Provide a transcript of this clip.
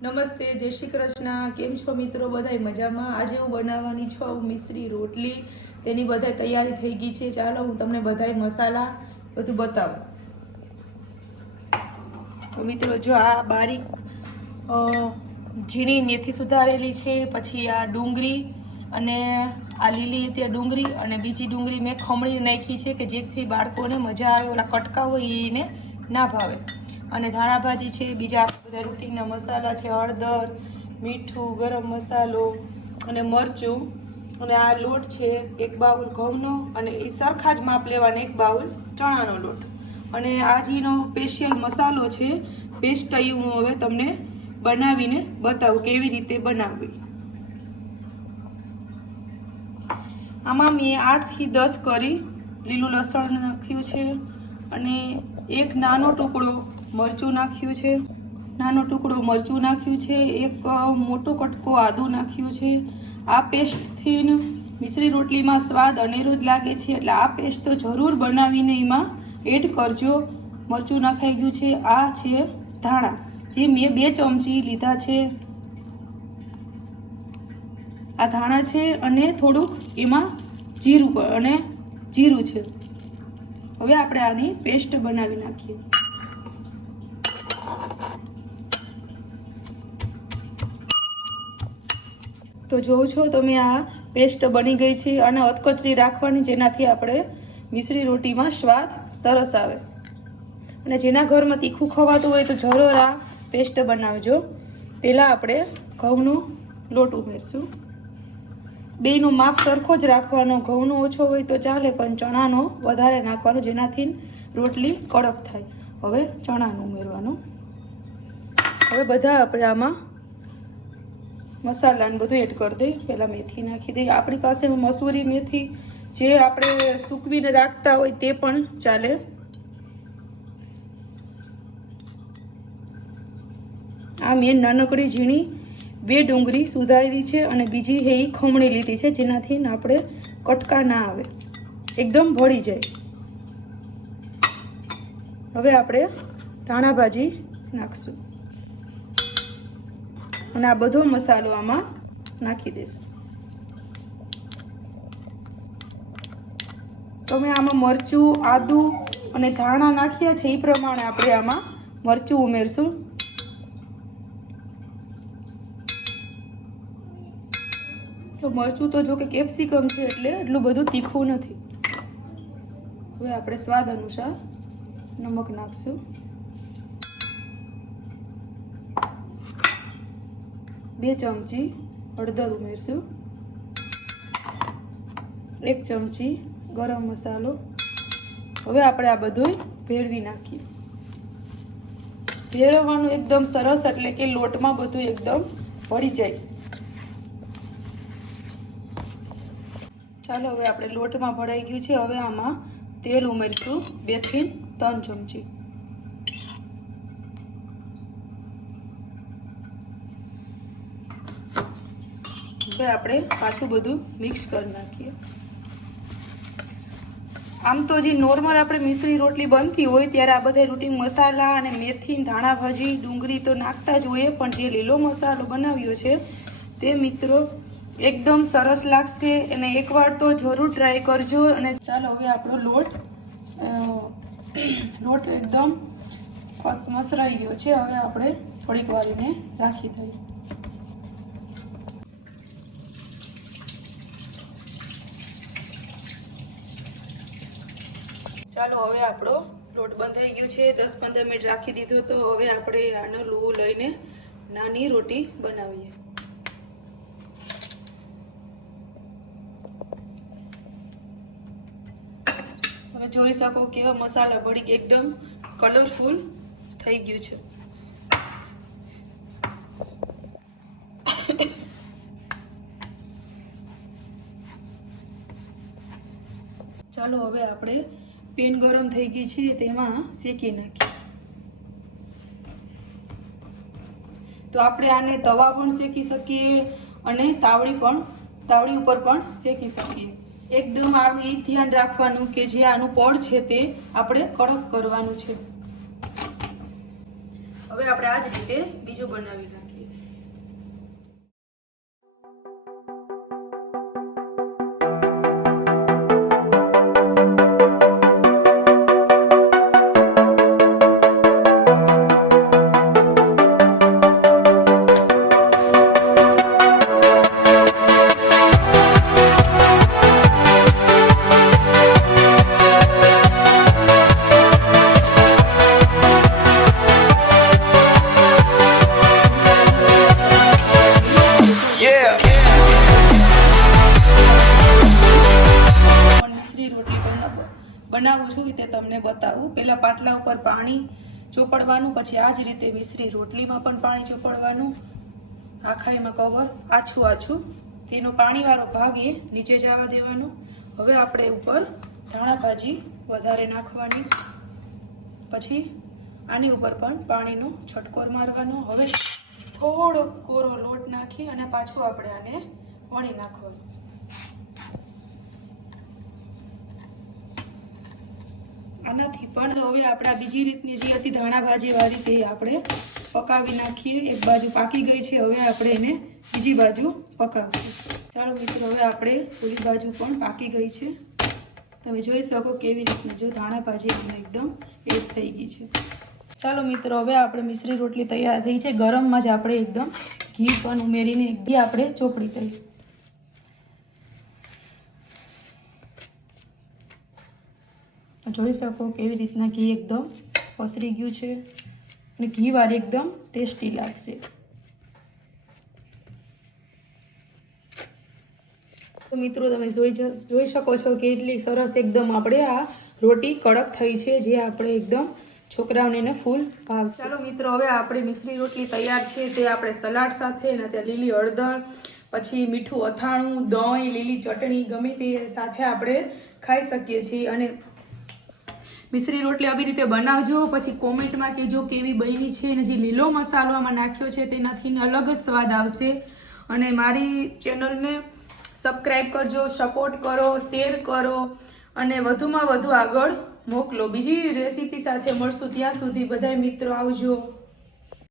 નમસ્તે, જય શ્રી કૃષ્ણ। કેમ છો મિત્રો? બધાય મજામાં। આજે હું બનાવવાની છું મિશ્રી રોટલી। તેની બધાય તૈયારી થઈ ગઈ છે। ચાલો હું તમને બધાય મસાલા બધું બતાવું। તો મિત્રો જો આ બારીક ઝીણી મેથી સુધારેલી છે, પછી આ ડુંગળી અને આ લીલી તે ડુંગળી અને બીજી ડુંગળી મેં ખમણી નાખી છે કે જેથી બાળકોને મજા આવે, ઓલા કટકા હોય એને ના ભાવે। અને ધાણા ભાજી છે, બીજા બધા રૂટીનના મસાલા છે, હળદર, મીઠું, ગરમ મસાલો અને મરચું અને આ લોટ છે 1 બાઉલ ઘઉંનો અને એ સરખા જ માપ લેવાનો 1 બાઉલ ચણાનો લોટ અને આજીનો સ્પેશિયલ મસાલો છે પેસ્ટ। હું હવે તમને બનાવીને બતાવું કેવી રીતે બનાવવી। આમાં મેં 8 થી 10 કરી લીલું લસણ નાખ્યું છે અને એક નાનો ટુકડો મરચું નાખ્યું છે, એક મોટો કટકો આદુ નાખ્યું છે। આ પેસ્ટથી મિશ્રી રોટલીમાં સ્વાદ અનેરો જ લાગે છે, એટલે આ પેસ્ટ તો જરૂર બનાવીને એમાં એડ કરજો। મરચું નાખાઈ ગયું છે। આ છે ધાણા, જે મેં 2 ચમચી લીધા છે। આ ધાણા છે અને થોડુંક એમાં જીરું છે। હવે આપણે આની પેસ્ટ બનાવી નાખીએ। તો જોઉં છો તમે આ પેસ્ટ બની ગઈ છે અને અધકચરી રાખવાની, જેનાથી આપણે મિશ્રી રોટીમાં સ્વાદ સરસ આવે। અને જેના ઘરમાં તીખું ખવાતું હોય તો જરૂર આ પેસ્ટ બનાવજો। પહેલાં આપણે ઘઉંનો લોટ ઉમેરશું। બેયનો માપ સરખો જ રાખવાનો, ઘઉંનો ઓછો હોય તો ચાલે પણ ચણાનો વધારે નાખવાનો, જેનાથી રોટલી કડક થાય। હવે ચણાનું ઉમેરવાનું। હવે બધા આપણે આમાં મસાલાને બધું એડ કરી દઈએ। પહેલાં મેથી નાખી દઈએ। આપણી પાસે મસૂરી મેથી જે આપણે સૂકવીને રાખતા હોય તે પણ ચાલે। આ મેં નાનકડી ઝીણી 2 ડુંગળી સુધારેલી છે અને બીજી એ ખમણી લીધી છે, જેનાથી આપણે કટકા ના આવે, એકદમ ભળી જાય। હવે આપણે ધાણા ભાજી નાખશું અને આ બધો મસાલો આમાં નાખી દઈશું। તમે આમાં મરચું, આદુ અને ધાણા નાખ્યા છે એ પ્રમાણે આપણે આમાં મરચું ઉમેરશું। તો મરચું તો જો કે કેપ્સિકમ છે એટલે એટલું બધું તીખું નથી। હવે આપણે સ્વાદ અનુસાર નમક નાખશું। 2 ચમચી હળદર ઉમેરશું, 1 ચમચી ગરમ મસાલો। હવે આપણે આ બધું ભેળવી નાખીએ। ભેળવવાનું એકદમ સરસ, એટલે કે લોટમાં બધું એકદમ ભળી જાય। ચાલો હવે આપણે લોટમાં ભળાઈ ગયું છે। હવે આમાં તેલ ઉમેરશું 2 થી 3 ચમચી। હવે આપણે પાછું બધું મિક્સ કરી નાખીએ। આમ તો જે નોર્મલ આપણે મિશ્રી રોટલી બનતી હોય ત્યારે આ બધા રૂટીન મસાલા અને મેથી, ધાણા ભાજી, ડુંગળી તો નાખતા જ હોય, પણ જે લીલો મસાલો બનાવ્યો છે તે મિત્રો એકદમ સરસ લાગશે અને એકવાર તો જરૂર ટ્રાય કરજો। અને ચાલો હવે આપણો લોટ એકદમ મસરાઈ ગયો છે। હવે આપણે થોડીક વાર એને રાખી દઈએ। ચાલો હવે આપણો લોટ બંધાઈ ગયો છે। 10-15 મિનિટ રાખી દીધો, તો હવે આપણે આનો લુવો લઈને નાની રોટી બનાવીએ। તમે જોઈ શકો કેવા મસાલા ભળી એકદમ કલરફુલ થઈ ગયું છે। ચાલો હવે આપણે પેન ગરમ થઈ ગઈ છે, તેમાં શેકી નાખીએ। તો આપણે આને તવા પણ શેકી શકીએ અને તાવડી ઉપર પણ શેકી શકીએ। એકદમ આપણે એ ધ્યાન રાખવાનું કે જે આનું પડ છે તે આપણે કડક કરવાનું છે। હવે આપણે આ જ રીતે બીજું બનાવી નાખીએ। બનાવું છું તે તમને બતાવું. પહેલાં પાટલા ઉપર પાણી ચોપડવાનું, પછી આ જ રીતે મિશ્રી રોટલીમાં પણ પાણી ચોપડવાનું, આખા એમાં કવર આછું તેનો પાણીવાળો ભાગ એ નીચે જવા દેવાનો. હવે આપણે ઉપર ધાણા ભાજી વધારે નાખવાની, પછી આની ઉપર પણ પાણીનો છટકોર મારવાનો. હવે થોડો કોરો લોટ નાખી અને પાછું આપણે આને વણી નાખવાનું. આનાથી પણ હવે આપણે બીજી રીતની જે હતી ધાણા ભાજી વાળી તે આપણે પકાવી નાખીએ. એક બાજુ પાકી ગઈ છે, હવે આપણે એને બીજી બાજુ પકાવીશું. ચાલો મિત્રો, હવે આપણે ઓલી બાજુ પણ પાકી ગઈ છે. તમે જોઈ શકો કેવી રીતના જો ધાણા ભાજી એકદમ એડ થઈ ગઈ છે. ચાલો મિત્રો, હવે આપણે મિશ્રી રોટલી તૈયાર થઈ છે. ગરમમાં જ આપણે એકદમ ઘી પણ ઉમેરીને એકદમ આપણે ચોપડી દઈએ. જોઈ શકો કેવી રીતના ઘી એકદમ પસરી ગયું છે અને ઘી વાળી એકદમ ટેસ્ટી લાગશે. તો મિત્રો તમે જોઈ શકો છો કે એટલી સરસ એકદમ આપણે આ રોટી કડક થઈ છે, જે આપણે એકદમ છોકરાઓને ફૂલ ભાવશે. ચાલો મિત્રો, હવે આપણે મિશ્રી રોટલી તૈયાર છે. તે આપણે સલાડ સાથે અને ત્યાં લીલી હળદર, પછી મીઠું અથાણું, દહીં, લીલી ચટણી ગમે તે સાથે આપણે ખાઈ શકીએ છીએ. અને મિશ્રી રોટલી આવી રીતે બનાવજો, પછી કોમેન્ટમાં કહેજો કેવી બની છે. અને જે લીલો મસાલો આમાં નાખ્યો છે તેનાથી અલગ જ સ્વાદ આવશે. અને મારી ચેનલને સબસ્ક્રાઈબ કરજો, સપોર્ટ કરો, શેર કરો અને વધુમાં વધુ આગળ મોકલો. બીજી રેસીપી સાથે મળશું, ત્યાં સુધી બધા મિત્રો આવજો.